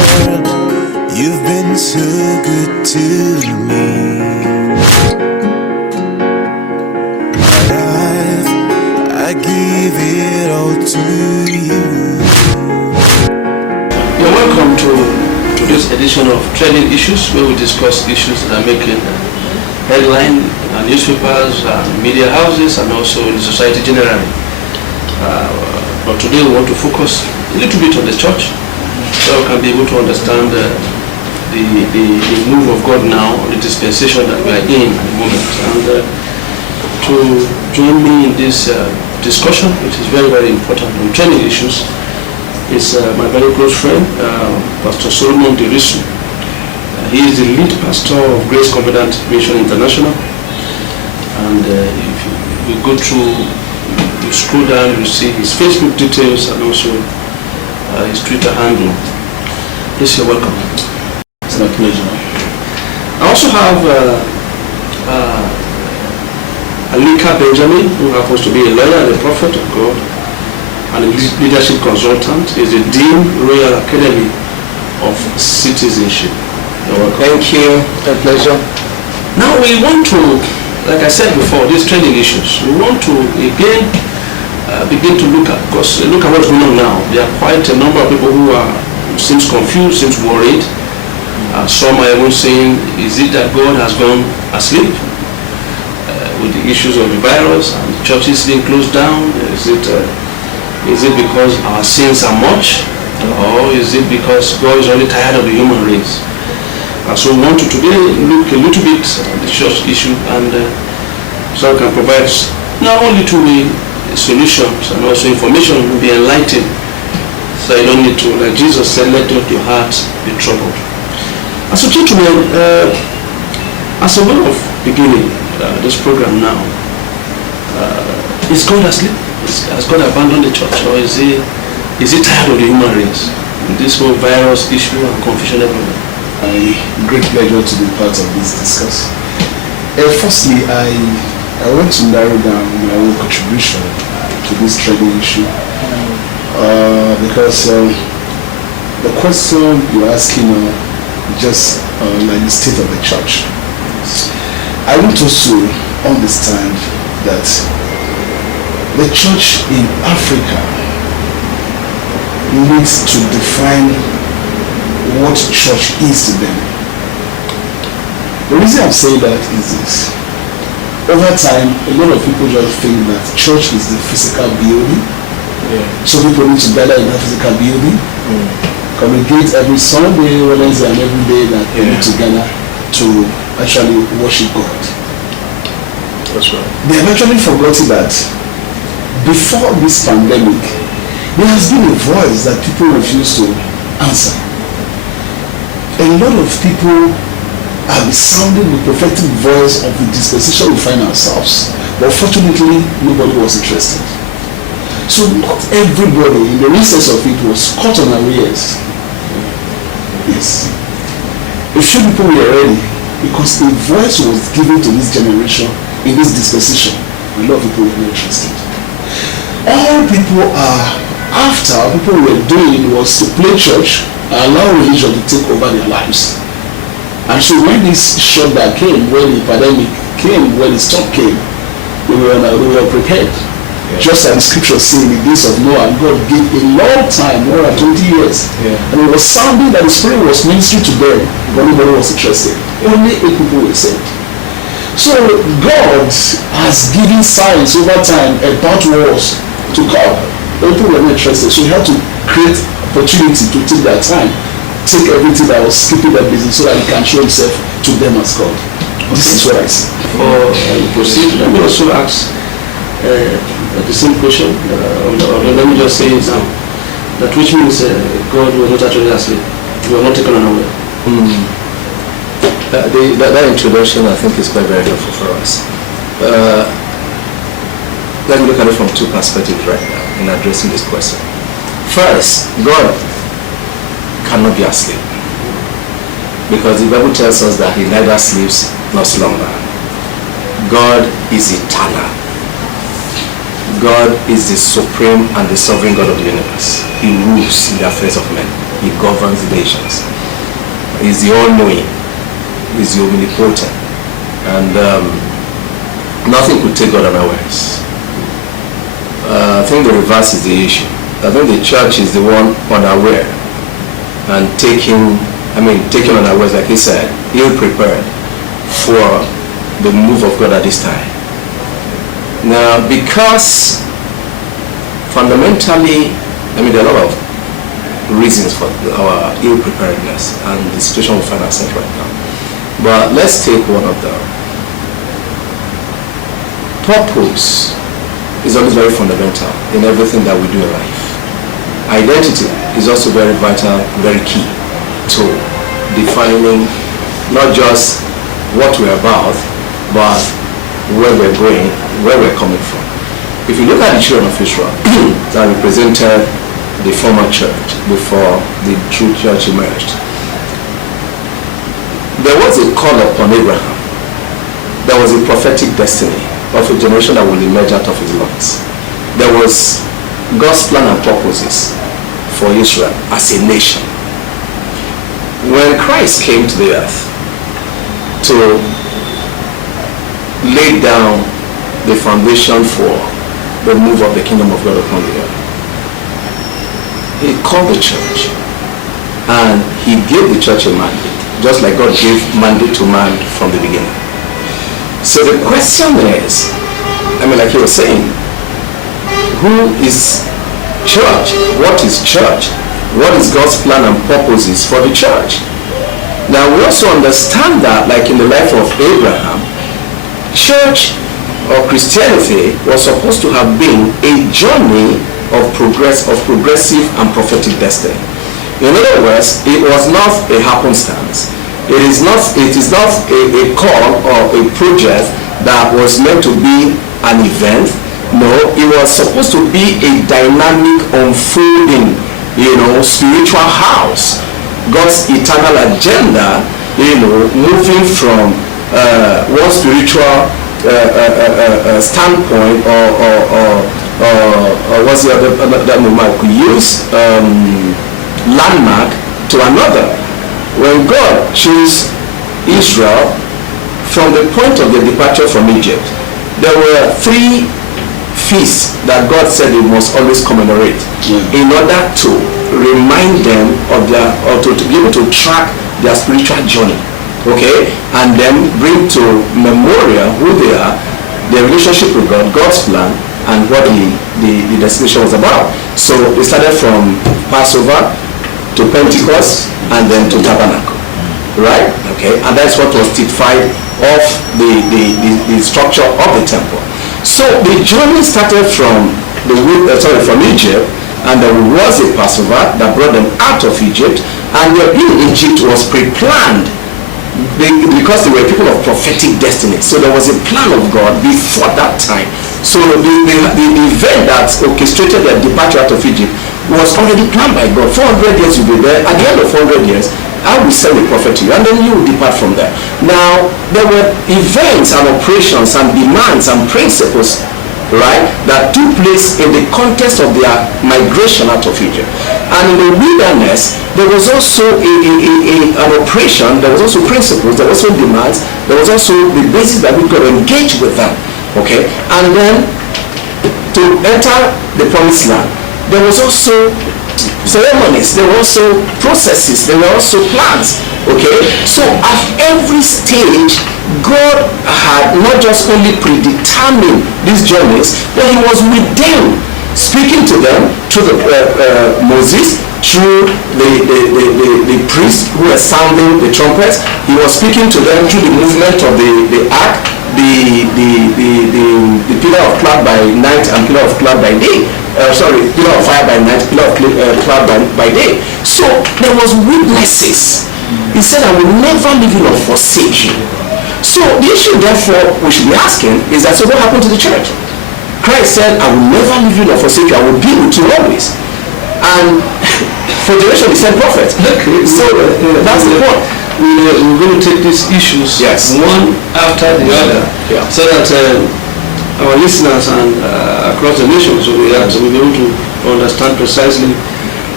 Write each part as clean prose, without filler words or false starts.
Lord, you've been so good to me. My life, I give it all to you. You're welcome to this edition of Trending Issues, where we discuss issues that are making headline newspapers, media houses, and also in society generally. But today we want to focus a little bit on the church, so we can be able to understand the move of God now, the dispensation that we are in at the moment. And to join me in this discussion, which is very, very important on trending issues, is my very close friend, Pastor Solomon Dirisu. He is the lead pastor of Grace Covenant Mission International. And if you go through, you scroll down, you see his Facebook details and also his Twitter handle. Please, you're welcome. It's my pleasure. I also have Alika Benjamin, who happens to be a lawyer and a prophet of God, and a leadership consultant. Is the Dean Royal Academy of Citizenship. You're welcome. Thank you. A pleasure. Now we want to, like I said before, these trending issues, we want to again begin to look at, because look at what's going on now. There are quite a number of people who seems confused, seems worried. Some are even saying, is it that God has gone asleep with the issues of the virus and the churches being closed down? Is it because our sins are much, or is it because God is only tired of the human race? So we want to today look a little bit at the church issue, and so we can provide not only two-way solutions and also information will be enlightened, so you don't need to, like Jesus said, let not your heart be troubled. And so gentlemen, as a way of beginning this program now, is God asleep? Has God abandoned the church, or is he tired of the human race? This whole virus issue and confusion everywhere. Great pleasure to be part of this discussion. Firstly, I want to narrow down my own contribution to this trending issue because the question you're asking just like the state of the church. I want us to understand that the church in Africa needs to define what church is to them. The reason I'm saying that is this. Over time, a lot of people just think that church is the physical building. Yeah. So people need to gather in that physical building, congregate every Sunday, Wednesday, and every day that they need to gather to actually worship God. That's right. They have actually forgotten that before this pandemic, there has been a voice that people refuse to answer. A lot of people are sounding the prophetic voice of the dispensation we find ourselves, but fortunately nobody was interested. So not everybody in the recess of it was caught unawares. Yes. A few people were ready because a voice was given to this generation in this dispensation. A lot of people were not interested. All people were doing was to play church and allow religion to take over their lives. And so when this shutdown came, when the pandemic came, when the storm came, we were prepared. Yeah. Just as the scripture says, in the days of Noah, God gave a long time, more than 20 years. Yeah. And it was sounding that the Spirit was ministering to them, but nobody was interested. Only 8 people were saved. So God has given signs over time about wars to come. People were not interested, so he had to create opportunity to take their time, take everything that was keeping them busy so that he can show himself to them as God. Okay. This is what I see. For proceed, let me also ask the same question, let me just say it now, that which means God was not actually asleep, we were not taken unaware. That introduction I think is quite very helpful for us. Let me look at it from 2 perspectives right now in addressing this question. First, God cannot be asleep, because the Bible tells us that he neither sleeps nor slumber. God is eternal. God is the supreme and the sovereign God of the universe. He rules in the affairs of men. He governs the nations. He's the all-knowing. He's the omnipotent. And nothing could take God unawares. I think the reverse is the issue. I think the church is the one unaware and taken unawares, like he said, ill-prepared for the move of God at this time. Now, because fundamentally, there are a lot of reasons for our ill-preparedness and the situation we find ourselves right now. But let's take one of them. Purpose is always very fundamental in everything that we do in life. Identity is also very vital, very key to defining not just what we're about, but where we're going, where we're coming from. If you look at the children of Israel that represented the former church before the true church emerged, there was a call upon Abraham. There was a prophetic destiny of a generation that will emerge out of his loins. There was God's plan and purposes for Israel as a nation. When Christ came to the earth to lay down the foundation for the move of the kingdom of God upon the earth, he called the church and he gave the church a mandate, just like God gave mandate to man from the beginning. So the question is, like you were saying, who is church? What is church? What is God's plan and purposes for the church? Now we also understand that, like in the life of Abraham, church or Christianity was supposed to have been a journey of progressive and prophetic destiny. In other words, it was not a happenstance. It is not a call or a project that was meant to be an event. No, it was supposed to be a dynamic unfolding, spiritual house. God's eternal agenda, moving from one spiritual standpoint or what's the other that we might use, landmark to another. When God chose Israel from the point of their departure from Egypt, there were 3 feasts that God said they must always commemorate in order to remind them of to be able to track their spiritual journey, okay, and then bring to memorial who they are, their relationship with God, God's plan, and what the destination was about. So they started from Passover to Pentecost and then to Tabernacle, right? Okay, and that's what was typified of the structure of the temple. So the journey started from Egypt, and there was a Passover that brought them out of Egypt, and their being in Egypt was pre-planned because they were people of prophetic destiny. So there was a plan of God before that time. So the event that orchestrated their departure out of Egypt was already planned by God. 400 years you'll be there. At the end of 400 years, I will send a prophet to you, and then you will depart from there. Now, there were events and operations and demands and principles, right, that took place in the context of their migration out of Egypt. And in the wilderness, there was also an operation, there was also principles, there was also demands, there was also the basis that we could engage with them, okay? And then, to enter the promised land, there was also ceremonies, there were also processes, there were also plans, okay? So at every stage, God had not just only predetermined these journeys, but he was with them, speaking to them through Moses, through the priests who were sounding the trumpets. He was speaking to them through the movement of the ark, the pillar of cloud by night and pillar of cloud by day. Pillar of fire by night, pillar of cloud by day. So there was witnesses. He said, I will never leave you nor forsake you. So the issue, therefore, we should be asking is that, so what happened to the church? Christ said, I will never leave you nor forsake you. I will be with you always. And for generation, he sent prophets. Okay. So that's the point. We're going to take these issues one after the other, so that our listeners and across the nations will be able to understand precisely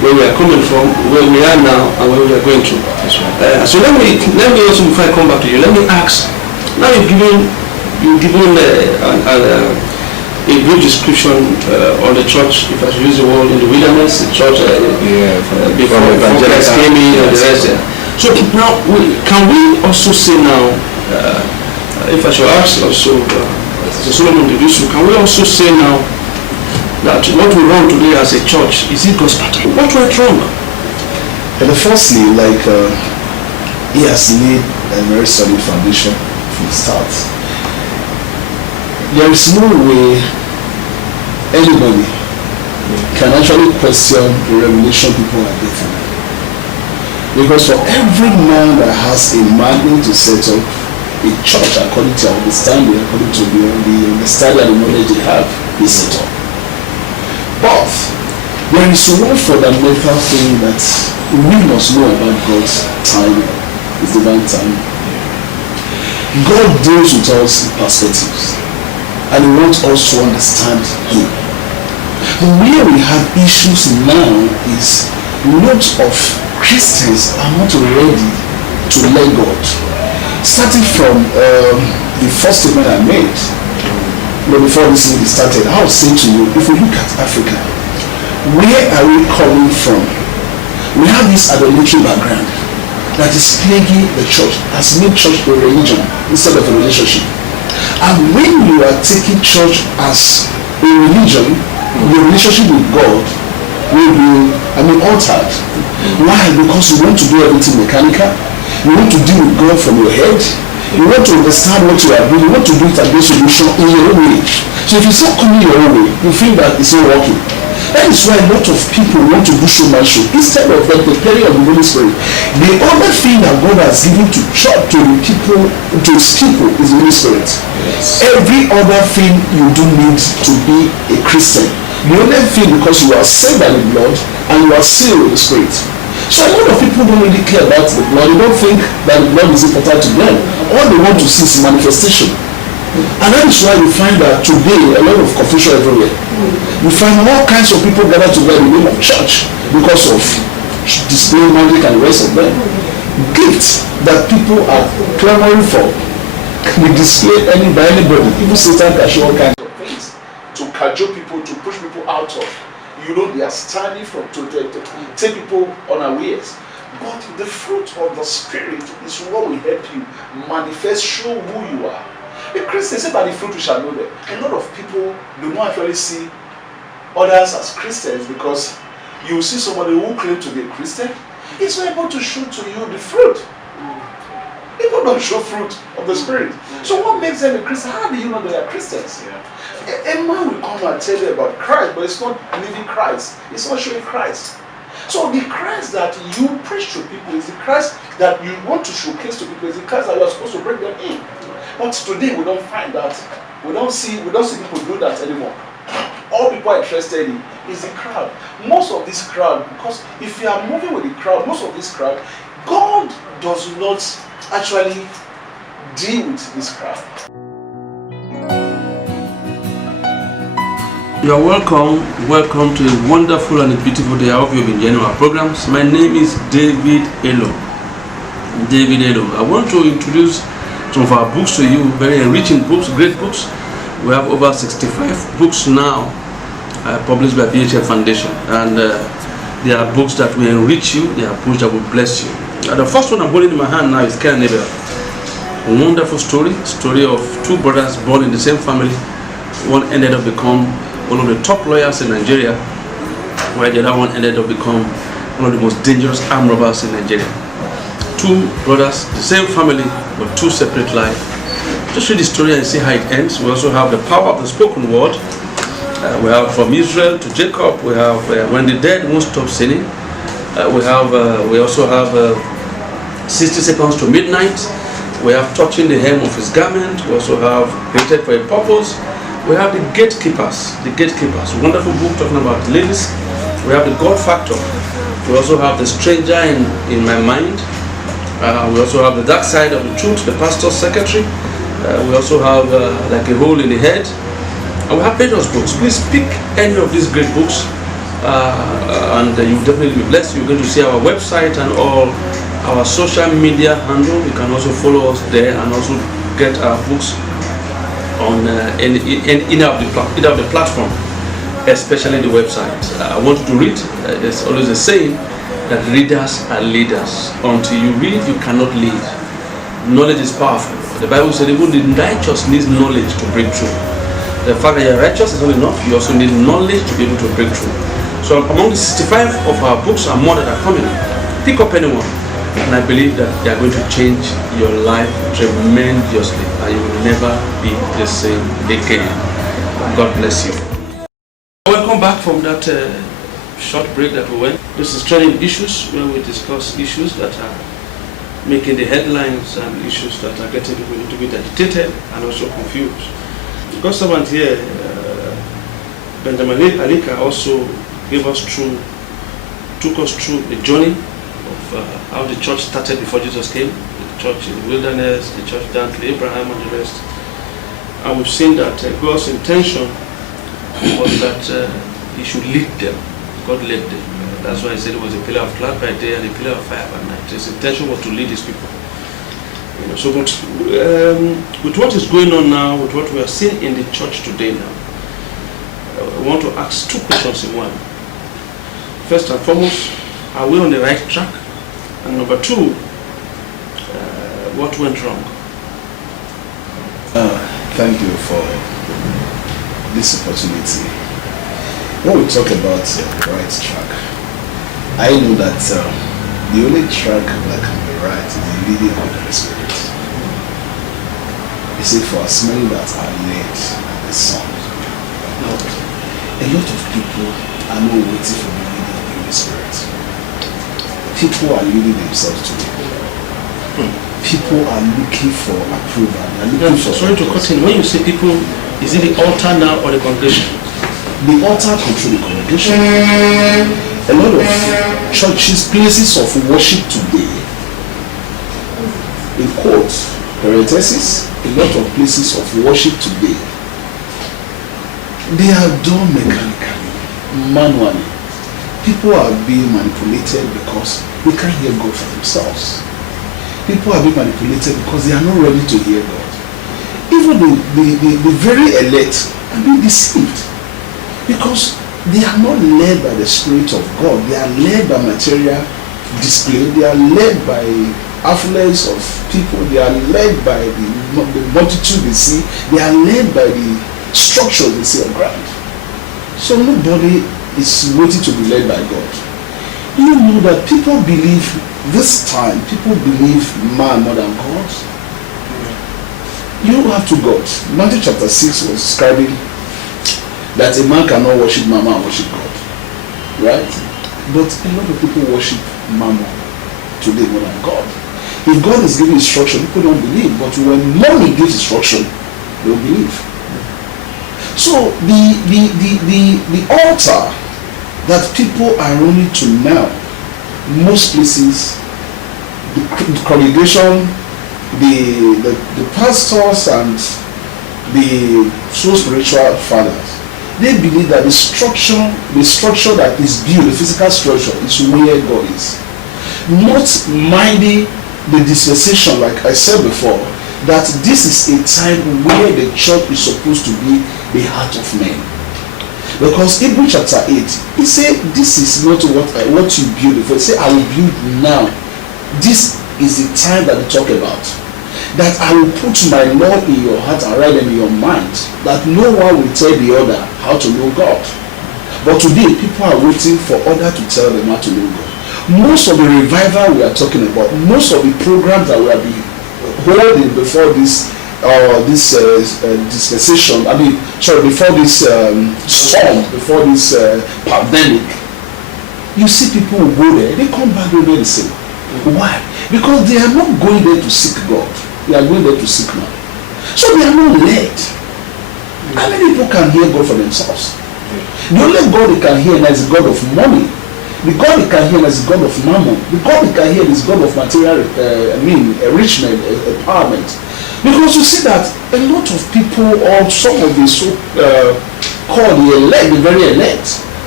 where we are coming from, where we are now, and where we are going to. That's right. So let me also, before I come back to you, let me ask. Now you've given a brief description on the church, if I should use the word, in the wilderness, the church before Christ came in and the rest. So now, can we also say now, if I should ask also, Solomon did this, can we also say now that what we run today as a church, is it God's pattern? What went wrong? And firstly, he has laid a very solid foundation from the start. There is no way anybody can actually question the revelation people are getting. Because for every man that has a mandate to set up a church according to our understanding, according to the understanding and the knowledge they have, is set up. But there is one fundamental thing that we must know about God's timing, His divine timing. God deals with us in perspectives, and He wants us to understand Him. Where we have issues now is lots of Christians are not ready to let God. Starting from the first statement I made, before this meeting started, I would say to you, if we look at Africa, where are we coming from? We have this idolatry background that is plaguing the church, has made church a religion instead of a relationship. And when you are taking church as a religion, your relationship with God will be, altered. Why? Because you want to do everything mechanical. You want to deal with God from your head. You want to understand what you are doing. You want to do it as a solution in your own way. So if it's not coming your own way, you feel that it's not working. That is why a lot of people want to do showmanship instead of the preparing of the Holy Spirit. The other thing that God has given to church, to His people, is the Holy Spirit. Yes. Every other thing you do need to be a Christian. The only thing, because you are saved by the blood and you are sealed with the Spirit. So a lot of people don't really care about the blood. They don't think that the blood is important to them. All they want to see is manifestation. And that is why you find that today a lot of confusion everywhere. You find all kinds of people gather together in the name of church because of display magic and the rest of them. Gifts that people are clamoring for can be displayed by anybody. People Satan can show all kinds of things to cajole people, to push people out of. They are standing to take people unawares. But the fruit of the Spirit is what will help you manifest, show who you are. A Christian said, by the fruit we shall know them. A lot of people do not actually see others as Christians, because you see somebody who claims to be a Christian is not able to show to you the fruit. People don't show fruit of the Spirit. So what makes them a Christian? How do you know they are Christians? A man will come and tell you about Christ, but it's not living Christ. It's not showing Christ. So the Christ that you preach to people is the Christ that you want to showcase to people, is the Christ that you are supposed to bring them in. But today we don't find that. We don't see people do that anymore. All people are interested in is the crowd. Most of this crowd, because if you are moving with the crowd, most of this crowd, God does not actually deal with this crowd. You are welcome to a wonderful and a beautiful day. I hope you've been enjoying our programs. My name is David Elo. I want to introduce some of our books to you, very enriching books, great books. We have over 65 books now published by BHF Foundation, and they are books that will enrich you, they are books that will bless you. The first one I'm holding in my hand now is Cain and Abel. A wonderful story of two brothers born in the same family. One ended up becoming one of the top lawyers in Nigeria, while the other one ended up becoming one of the most dangerous armed robbers in Nigeria. Two brothers, the same family, but two separate lives. Just read the story and see how it ends. We also have the power of the spoken word. We have from Israel to Jacob. We have when the dead won't stop sinning. We also have 60 seconds to midnight. We have touching the hem of his garment. We also have created for a purpose. We have the gatekeepers. Wonderful book talking about ladies. We have the God factor. We also have the stranger in my mind. We also have the dark side of the truth, the pastor's secretary. We also have like a hole in the head. And we have various books. Please pick any of these great books and you will definitely be blessed. You're going to see our website and all our social media handle. You can also follow us there and also get our books on either of the platform, especially the website. I want you to read. There's always a saying that readers are leaders. Until you read, you cannot lead. Knowledge is powerful. The Bible said even the righteous needs knowledge to break through. The fact that you're righteous is not enough. You also need knowledge to be able to break through. So among the 65 of our books and more that are coming, pick up anyone, and I believe that they are going to change your life tremendously, and you will never be the same again. God bless you. Welcome back from that short break that we went. This is Trending Issues, where we discuss issues that are making the headlines and issues that are getting people to be agitated and also confused. God's servant here, Benjamin Alika, also took us through a journey of how the church started before Jesus came, the church in the wilderness, the church down to Abraham and the rest. And we've seen that God's intention was that he should lead them. God led them. That's why he said it was a pillar of cloud by day and a pillar of fire by night. His intention was to lead his people. So with what is going on now, with what we are seeing in the church today now, I want to ask two questions in one. First and foremost, are we on the right track? And number two, what went wrong? Thank you for this opportunity. When we talk about the right track, I know that the only track that can be right is the leading of the Holy Spirit. You see, for as many that are led by the Son, a lot of people are not waiting for the leading of the Holy Spirit. People are leading themselves to it. People are looking for approval. Sorry to cut in. When you say people, is it the altar now or the congregation? The altar control the congregation. A lot of churches, places of worship today, in quotes, parenthesis, a lot of places of worship today, they are done mechanically, manually. People are being manipulated because they can't hear God for themselves. People are being manipulated because they are not ready to hear God. Even the very elect are being deceived because they are not led by the Spirit of God. They are led by material display. They are led by affluence of people. They are led by the multitude they see. They are led by the structure they see on ground. So nobody is waiting to be led by God. You know that people believe this time, people believe man more than God. You have to God. Matthew chapter 6 was describing that a man cannot worship Mammon and worship God. Right? But a lot of people worship Mammon today more than God. If God is giving instruction, people don't believe. But when money gives instruction, they'll believe. So the altar that people are running to now, most places, the congregation, the pastors and the so spiritual fathers, they believe that the structure that is built, the physical structure, is where God is. Not minding the dispensation, like I said before, that this is a time where the church is supposed to be the heart of men. Because Hebrews chapter 8, he said, this is not what you build before. He said, I will build now. This is the time that we talk about. That I will put my law in your heart and write them in your mind. That no one will tell the other how to know God. But today, people are waiting for others to tell them how to know God. Most of the revival we are talking about, most of the programs that we have been holding before this dispensation, before this storm, before this pandemic, you see people who go there, they come back and the same. Why? Because they are not going there to seek God. They are going there to seek man. So they are not led. How many people can hear God for themselves? The only God they can hear is the God of money. The God they can hear is the God of mammon. The God they can hear is God of material, enrichment, empowerment. Because you see that a lot of people, or some of the so-called the elect, the very elect,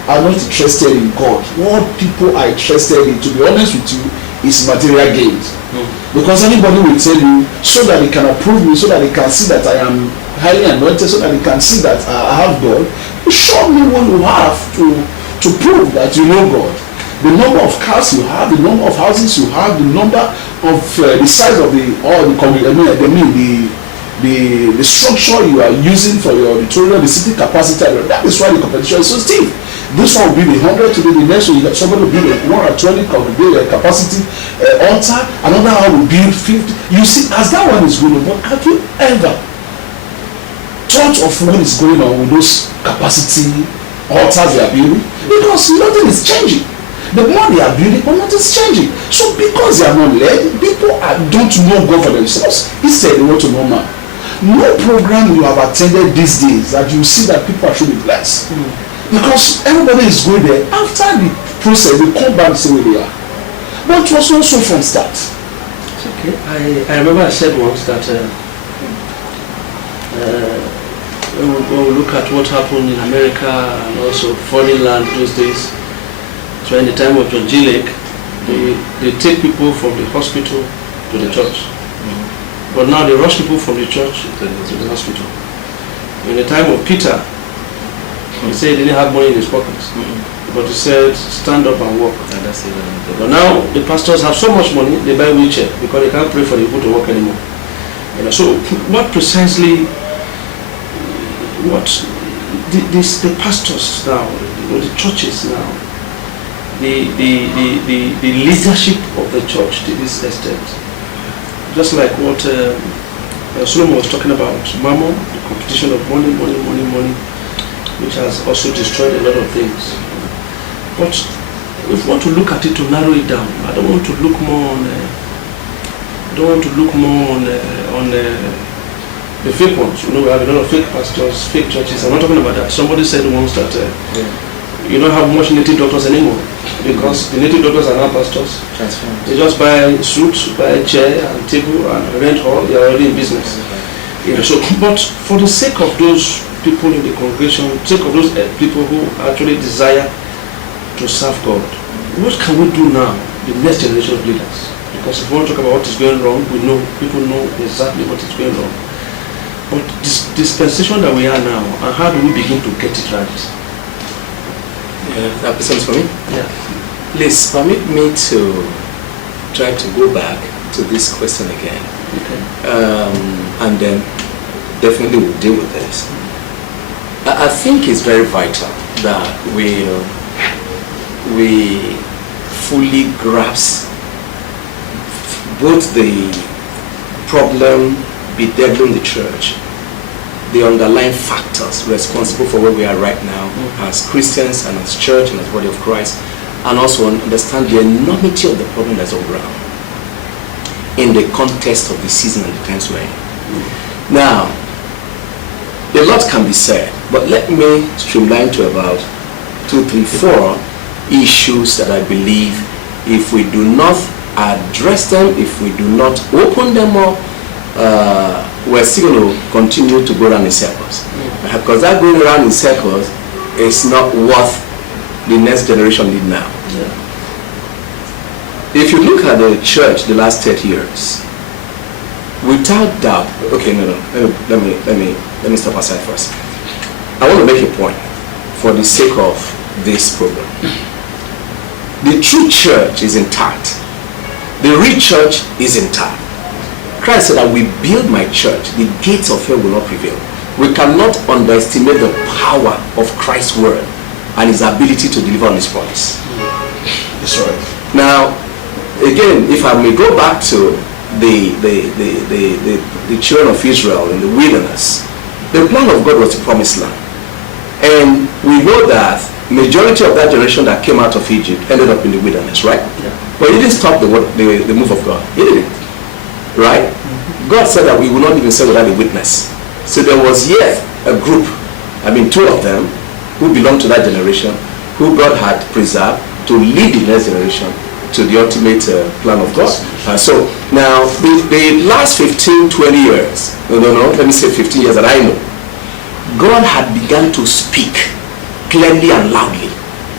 are not interested in God. What people are interested in, to be honest with you, is material gains. Because anybody will tell you, so that they can approve me, so that they can see that I am highly anointed, so that they can see that I have God. Show me what you have to prove that you know God. The number of cars you have, the number of houses you have, the number of the size of the structure you are using for your auditorium, the seating capacity. That is why the competition is so stiff. This one will be the 100 today, the next one somebody will build a 120 capacity altar, another one will build 50. You see, as that one is going on, but have you ever thought of what is going on with those capacity altars they are building? Because nothing is changing. The more they are building, but nothing is changing. So because they are not led, people don't know God for themselves. Instead, they want to know man. No program you have attended these days that you see that people are truly blessed. Because everybody is going there. After the process, they come back and say where they are. But it was also from start. Okay. I remember I said once that when we look at what happened in America and also foreign land those days, so in the time of John G. Lake, they take people from the hospital to the church. But now they rush people from the church to the hospital. In the time of Peter, he said he didn't have money in his pockets. But he said, stand up and walk. But now the pastors have so much money, they buy wheelchair because they can't pray for the people to walk anymore. So what precisely, the pastors now, the churches now, the leadership of the church to this extent, just like what Solomon was talking about, mammon, the competition of money, which has also destroyed a lot of things. But if we want to look at it, to narrow it down, I don't want to look more on the fake ones. We have a lot of fake pastors, fake churches. I'm not talking about that. Somebody said once that you don't have much native doctors anymore because the native doctors are now pastors. They just buy suits, buy a chair and table and rent hall. They are already in business. So, but for the sake of those people in the congregation, sake of those people who actually desire to serve God, what can we do now, the next generation of leaders? Because if we want to talk about what is going wrong, people know exactly what is going wrong. But this dispensation that we are now, and how do we begin to get it right? That presents for me? Yeah. Please permit me to try to go back to this question again. Okay. And then definitely we'll deal with this. I think it's very vital that we fully grasp both the problem bedeviling the church, the underlying factors responsible for where we are right now as Christians and as church and as body of Christ, and also understand the enormity of the problem that's all around in the context of the season and the times we're in. Now, a lot can be said, but let me streamline to about 2, 3, 4 issues that I believe if we do not address them, if we do not open them up, we're still going to continue to go around in circles. Because that going around in circles is not what the next generation need now. If you look at the church the last 30 years, without doubt, okay, let me step aside first. I want to make a point for the sake of this program. The true church is intact. The real church is intact. Christ said, I will build my church, the gates of hell will not prevail. We cannot underestimate the power of Christ's word and his ability to deliver on his promise. That's right. Now, again, if I may go back to the children of Israel in the wilderness, the plan of God was the promised land. And we know that majority of that generation that came out of Egypt ended up in the wilderness, right? Yeah. But it didn't stop the move of God. It didn't. Right? God said that we will not even say without a witness. So there was yet a group, 2 of them, who belonged to that generation, who God had preserved to lead the next generation to the ultimate plan of God. So now the last 15, 20 years, let me say 15 years that I know, God had begun to speak clearly and loudly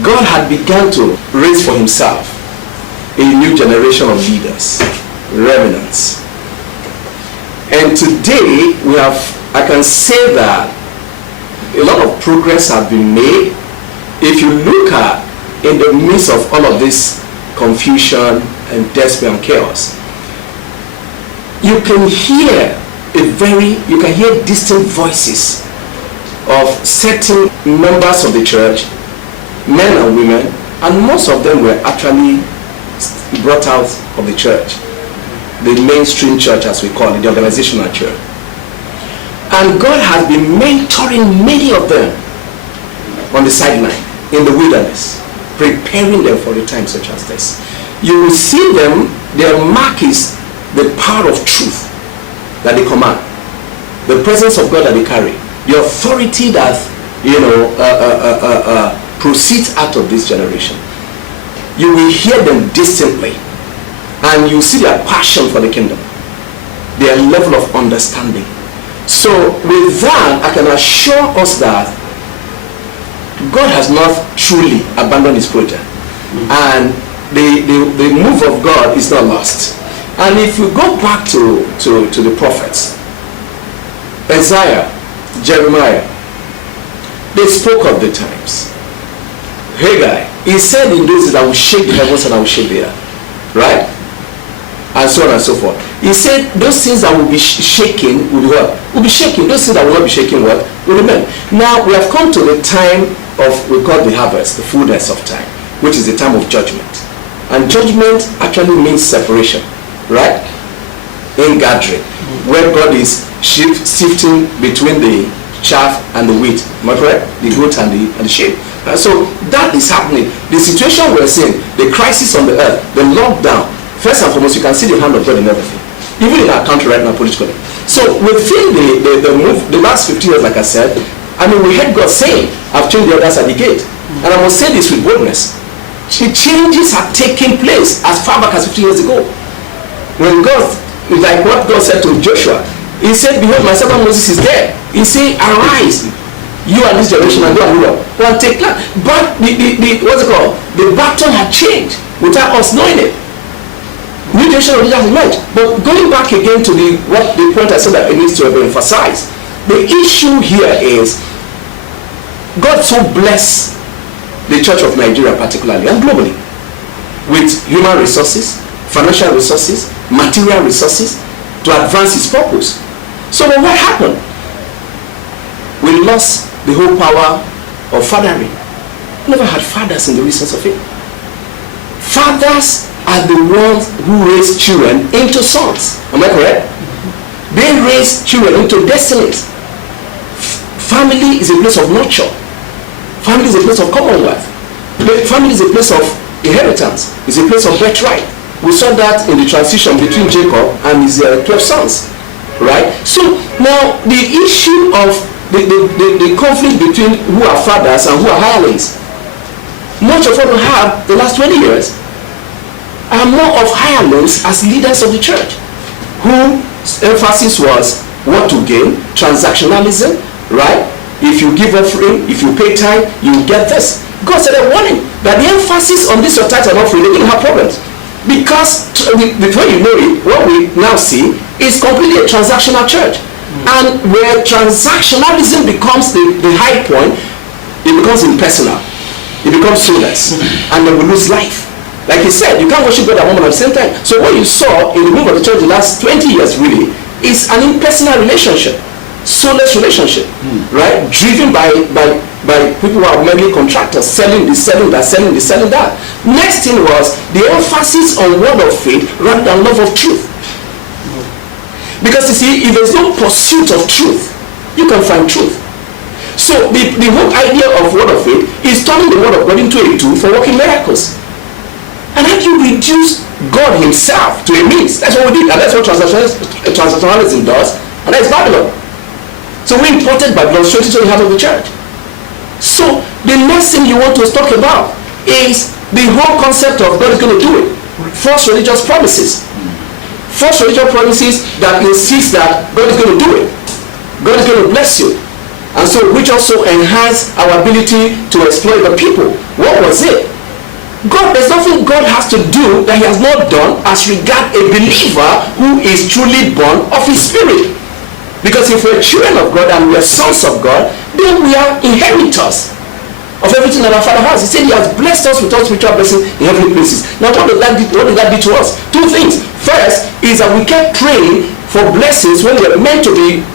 God had begun to raise for himself a new generation of leaders, remnants. And today I can say that a lot of progress has been made. If you look at, in the midst of all of this confusion and despair and chaos, you can hear distant voices of certain members of the church, men and women, and most of them were actually brought out of the church, the mainstream church as we call it, the organizational church. And God has been mentoring many of them on the sideline, in the wilderness, preparing them for a time such as this. You will see them, their mark is the power of truth that they command, the presence of God that they carry, the authority that proceeds out of this generation. You will hear them distantly, and you see their passion for the kingdom, their level of understanding. So with that, I can assure us that God has not truly abandoned his project, and the move of God is not lost. And if you go back to the prophets, Isaiah, Jeremiah, they spoke of the times. Haggai, he said in those days, I will shake the heavens and I will shake the earth, right? And so on and so forth. He said those things that will be shaking will be what? Will be shaking. Those things that will not be shaking what? Will remain. Now we have come to the time of, we call the harvest, the fullness of time, which is the time of judgment. And judgment actually means separation, right? In gathering, where God is sifting between the chaff and the wheat. Am I correct? The goat and the sheep. So that is happening. The situation we're seeing, the crisis on the earth, the lockdown. First and foremost, you can see the hand of God in everything, even in our country right now politically. So within the move, the last 50 years, like I said, I mean, we heard God saying, I've changed the others at the gate. And I must say this with boldness. The changes are taking place as far back as 50 years ago. When God, like what God said to Joshua, he said, behold, my servant Moses is dead. He said, arise, you and this generation, and go and rule. Go and take land. But what's it called? The baton had changed without us knowing it. New generation of leaders emerged. But going back again to the point I said that it needs to be emphasized. The issue here is God so blessed the Church of Nigeria particularly and globally with human resources, financial resources, material resources to advance his purpose. So then what happened? We lost the whole power of fathering. We never had fathers in the reasons of it. Fathers are the ones who raise children into sons. Am I correct? They raise children into destinies. Family is a place of nurture. Family is a place of commonwealth. Family is a place of inheritance. It's a place of birthright. We saw that in the transition between Jacob and his 12 sons. Right? So now the issue of the conflict between who are fathers and who are hirelings, much of what we have the last 20 years are more of hirelings as leaders of the church, whose emphasis was what to gain, transactionalism, right? If you give offering, if you pay tithe, you get this. God said a warning that the emphasis on this your tithe and offering, they're going to have problems. Because before you know it, what we now see is completely a transactional church. And where transactionalism becomes the high point, it becomes impersonal. It becomes soulless. And then we lose life. Like he said, you can't worship God and woman at the same time. So what you saw in the move of the church the last 20 years really is an impersonal relationship. Soulless relationship. Right? Driven by people who are mainly contractors, selling this, selling that, selling this, selling that. Next thing was the emphasis on word of faith rather than love of truth. Because you see, if there's no pursuit of truth, you can find truth. So the whole idea of word of faith is turning the word of God into a tool for working miracles. And how do you reduce God himself to a means? That's what we did, and that's what transactionalism does, and that's Babylon. So we imported Babylon straight into the heart of the church. So the next thing you want to talk about is the whole concept of God is going to do it. False religious promises. False religious promises that insist that God is going to do it. God is going to bless you. and so which also enhanced our ability to exploit the people. What was it? God, there's nothing God has to do that he has not done as regard a believer who is truly born of his spirit. Because if we're children of God and we're sons of God, then we are inheritors of everything that our Father has. He said he has blessed us with all spiritual blessings in heavenly places. Now what does that do to us? Two things. First is that we kept praying for blessings when we're meant to be